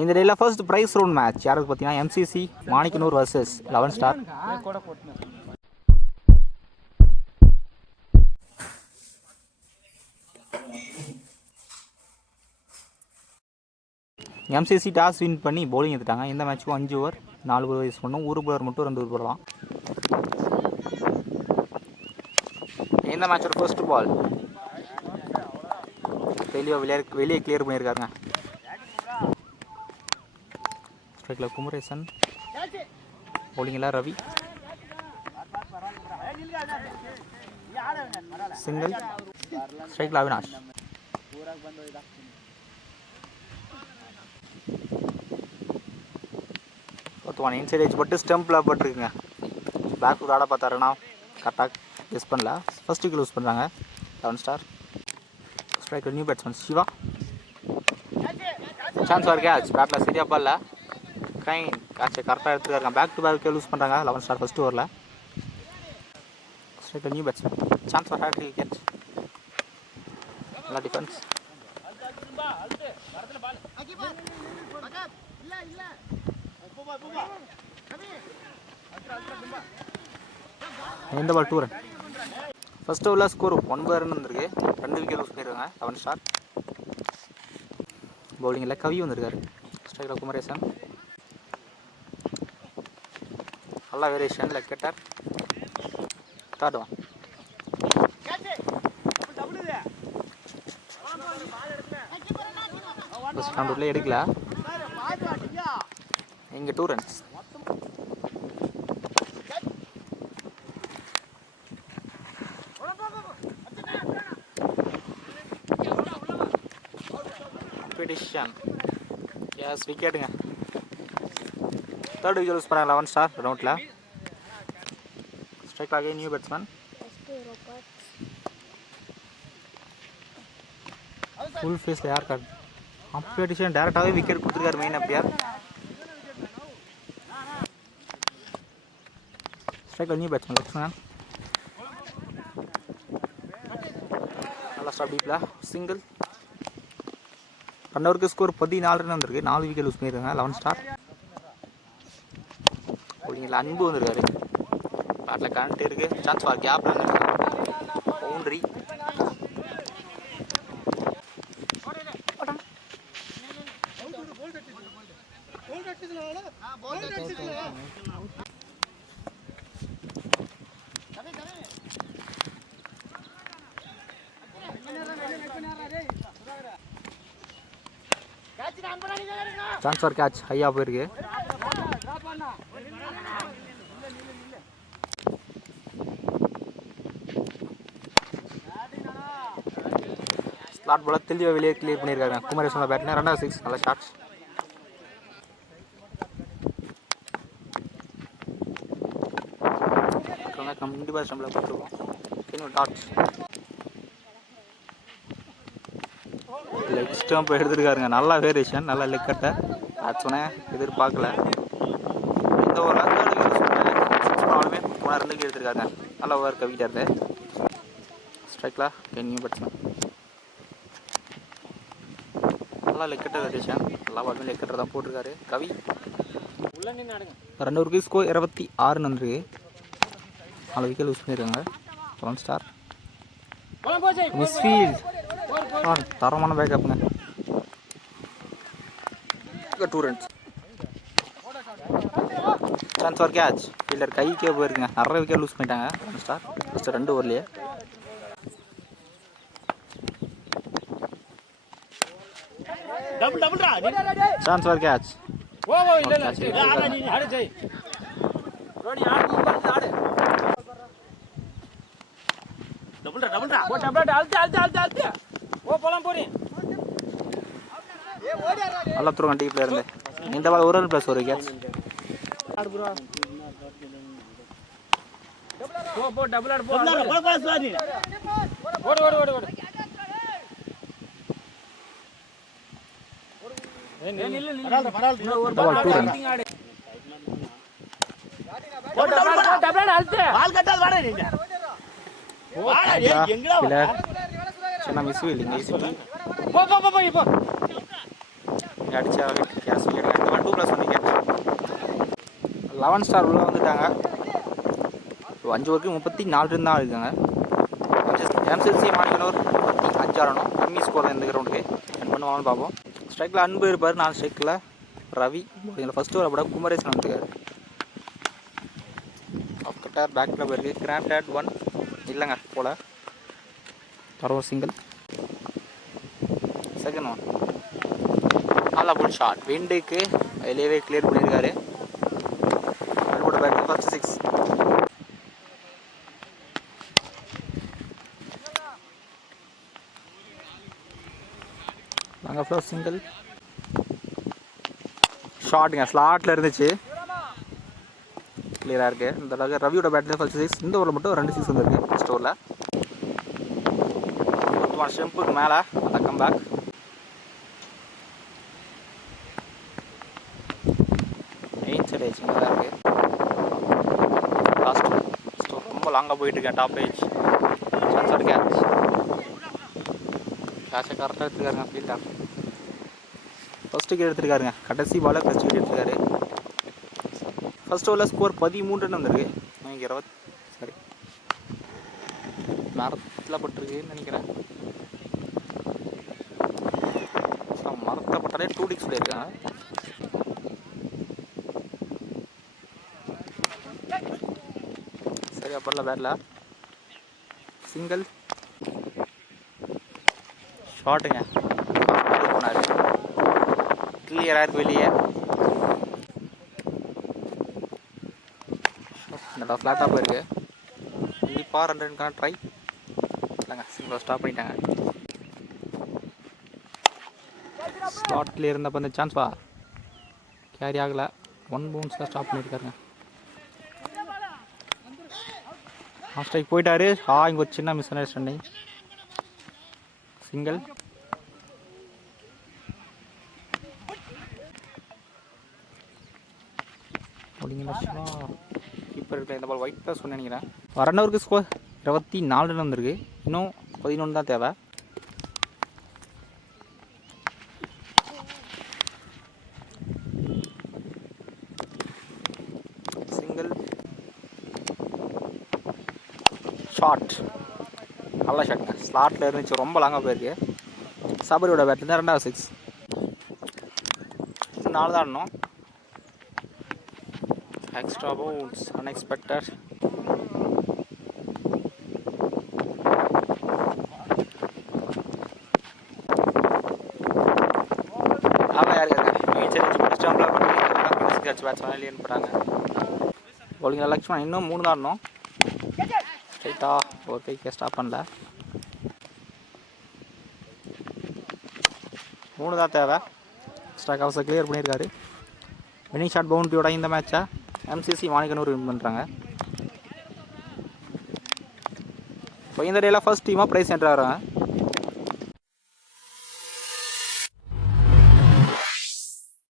இந்த டேயில் first prize round match யாருக்கு பார்த்தீங்கன்னா MCC Manikkanur versus 11 star. MCC toss win பண்ணி பவுலிங் எடுத்துட்டாங்க. இந்த மேட்ச்சுக்கும் 5 ஓவர் 4 ஓவர் யூஸ் பண்ணோம். ஒரு பவுலர் மட்டும் 2 ஓவர் போடலாம். இந்த மேட்சோட ஃபர்ஸ்ட் பால் வெளியே கிளியர் பண்ணியிருக்காருங்க. ஸ்ட்ரைக்கில் குமரேசன், பவுலிங்கில் ரவி, சிங்கிள். ஸ்ட்ரைக்கில் அவினாஷ். ஒருத்தவன் இன்சைட் ஏஜ் பட்டு ஸ்டம்பில் பட்டுருக்குங்க. பேக் ஃபுட் ஆட பார்த்தாருன்னா கரெக்டாக கெஸ் பண்ணல. ஃபர்ஸ்ட் விக்கெட் யூஸ் பண்ணுறாங்க 11 ஸ்டார். ஸ்ட்ரைக்கில் new batsman Siva. Chance for catch. பேட்டில் சரியாக பால்ல கைன் கேட்சை கரெக்டாக எடுத்துருக்காங்க. பேக் டு பேக் யூஸ் பண்ணுறாங்க 11 ஸ்டார் ஃபர்ஸ்ட் ஓவரில். ஸ்ட்ரைக்கில் new batsman. Chance for hat-trick catch. நல்லா டிஃபென்ஸ். இந்த பால் 2 ரன். ஃபர்ஸ்ட் ஓவரில் ஸ்கோர் 9 ரன் வந்திருக்கு. 2 விக்கெட் யூஸ் பண்ணியிருக்காங்க 11 ஸ்டார். பவுலிங்கில் கவி வந்திருக்காரு. ஸ்ட்ரைக்கில் குமரேசன். நல்லா variation leg cutter. Third one. First ரவுண்டில் எடுக்கல. இங்கே 2 ரன்ஸ். எஸ் விக்கெட்டுங்க. தேர்ட் விக்கெட் யூஸ் பண்ணாங்க 11 ஸ்டார் ரவுண்டில். ஸ்ட்ரைக் ஆகி நியூ பேட்ஸ்மேன். ஃபுல் ஃபேஸில் யார் கார்டு காம்படிஷன் டேரெக்டாகவே விக்கெட் கொடுத்துருக்காரு main appear. Strike new batsman Lakshmanan. நல்லா ஸ்டாப் டீப்பில் சிங்கிள். 2 ஓவருக்கு ஸ்கோர் 14 ரன் வந்திருக்கு. 4 விக்கெட் யூஸ் பண்ணியிருக்காங்க 11 ஸ்டார். அப்படிங்களா அன்பு வந்திருக்காரு. பேட்டில் கரண்ட் இருக்குது. Chance for gap boundary. Chance for catch ஹையாக போயிருக்கு. ஸ்லாட் பால் தெளிவாக வெளியே கிளியர் பண்ணியிருக்காங்க குமரேசனோட பேட்டில். 2வது 6 நல்ல ஷாட்ஸ். கண்டிப்பாக ஸ்டம்பில் போட்டுருவோம். டாட்ஸ் லெக் ஸ்டம்ப் எடுத்துருக்காருங்க. நல்லா வேரியேஷன். நல்லா லெக் கட்டை பேட்ஸ்மேனே எதிர்பார்க்கல. இந்த ஒரு 6 பாலுமே 2 விக்கெட் எடுத்துருக்காங்க. நல்லா ஓவர் கவிட்டாரு. ஸ்ட்ரைக்கில் நியூ பேட்ஸ்மேன். நல்லா லெக் கட்டை வேரியேஷன். நல்லா பாலுமே லெக் கட்டை தான் போட்டிருக்காரு கவி. 2 ஓவருக்கு ஸ்கோர் 26 வந்துருக்கு. 4 விக்கெட் யூஸ் பண்ணியிருக்காங்க 11 ஸ்டார். மிஸ்ஃபீல்ட் தரமான பேக்கப்புங்க. 2 runs. Chance for catch. Fielder கைக்கே போயிருக்குங்க. நிறைய விக்கெட் லூஸ் பண்ணிட்டாங்க 1 ஸ்டார் ஃபஸ்ட்டு 2 ஓவர்லேயே. Chance for catch. நல்லா தூரம் டீப்ல இருந்து இந்த பால் 1 ரன் ப்ளஸ் 1 விக்கெட். சின்ன மிஸ் இல்லைங்க அடிச்சா கேஸ் விக்கெட் இந்த மாதிரி 2+1 விக்கெட். 11 ஸ்டார் உள்ள வந்துட்டாங்க. 5 ஓவருக்கு 34 ரன் தான் இருக்காங்க. எம்சிசி மாணிக்கனூர் 5 ஆடணும். கம்மி ஸ்கோர் தான் இந்த கிரவுண்டுக்கு. ரன் பண்ணுவாங்கன்னு பார்ப்போம். ஸ்ட்ரைக்கில் அன்பு இருப்பார். 4 ஸ்ட்ரைக்கில் ரவி. இதில் ஃபஸ்ட்டு ஓவர் போட குமரேசன் வந்துருக்காரு. ஆஃப் கட்டார் பேக்கில் போயிருக்கு. கிராண்டட் 1 இல்லைங்க போல். ஒரு சிங்கிள். செகண்ட் ஒன் நல்லா புல் ஷாட். விண்டுக்கு வெளியவே கிளியர் பண்ணியிருக்காரு. அன்போட பேக் ஃபர்ஸ்ட் 6. நாங்கள் ஃபர்ஸ்ட் சிங்கிள் ஷாட்டுங்க. ஸ்லாட்டில் இருந்துச்சு. கிளியராக இருக்குது. இந்த அளவுக்கு ரவியோட பேட்டில் ஃபர்ஸ்ட் 6. இந்த ஓவரில் மட்டும் 2 6 வந்துருக்கு. ஃபர்ஸ்ட் ஓவரில் ஸ்டெம்புக்கு மேலே அந்த கம்பேக். மெயின் சைட் ஏஜ் இங்கே தான் இருக்குது. லாஸ்ட் ரொம்ப லாங்காக போயிட்டுருக்கேன். Top edge chance at catch. கேட்சை கரெக்டாக எடுத்துருக்காருங்க ஃபீல்டர். ஃபஸ்ட் விக்கெட் எடுத்துருக்காருங்க. கடைசி பால் ஃபஸ்ட் விக்கெட் எடுத்துருக்காரு. ஃபஸ்ட் ஓவரில் ஸ்கோர் 13 ரன் வந்திருக்கு. எனக்கு 20 சாரி மரத்தில் பட்டிருக்குன்னு நினைக்கிறேன். மரத்தில் பட்டாலே 2 டிக்ஸ் சொல்லியிருக்காங்க. சரியா படல பேட்டில். சிங்கிள் ஷாட்டுங்க. போனார். கிளியராக இருக்கு வெளியே. நல்லா ஃப்ளாட்டாக போயிருக்கு. கண்டிப்பாக 2 ரன்கான ட்ரை இல்லைங்க. சிங்கிளாக ஸ்டாப் பண்ணிட்டாங்க. ஸ்லாட்டில் இருந்தப்போ இந்த சான்ஸ் வா கேரி ஆகலை. 1 பவுன்ஸில் ஸ்டாப் பண்ணியிருக்காருங்க. ஆஃப் ஸ்ட்ரைக் போயிட்டாரு. இங்கே ஒரு சின்ன மிஸ் அண்டர்ஸ்டாண்டிங். சிங்கிள். கீப்பர் இருக்கிற இந்த பால் ஒயிட் ப்ளஸ் ஒன்று நினைக்கிறேன். ரன்னவருக்கு ஸ்கோர் 24 ரன் வந்திருக்கு. இன்னும் 11 தான் தேவை. Single shot. நல்ல ஷாட்டுங்க. ஸ்லாட்டில் இருந்துச்சு. ரொம்ப லாங்காக போயிருக்கு. சபரியோட பேட்டில் தான் 2வது 6. 4 தான் ஆடணும். Extra bounce unexpected. நல்லா யாருக்காங்க பேட்ஸ்மேன் லியன் போட்டாங்க. பவுலிங் லக்ஷ்மண் இன்னும் 3 தான் ஆடணும். ஸ்ட்ரைட்டாக ஒரு கைக்கே ஸ்டாப் பண்ணல. 3 தான் தேவை. எக்ஸ்ட்ரா கவர்ஸை கிளியர் பண்ணியிருக்காரு. வினிங் ஷாட் பவுண்டரியோட இந்த மேட்சை எம்சிசி மாணிக்கனூர் வின் பண்ணுறாங்க. இப்போ இந்த டேயில் ஃபர்ஸ்ட் டீமாக ப்ரைஸ் சென்டர் ஆகிறாங்க.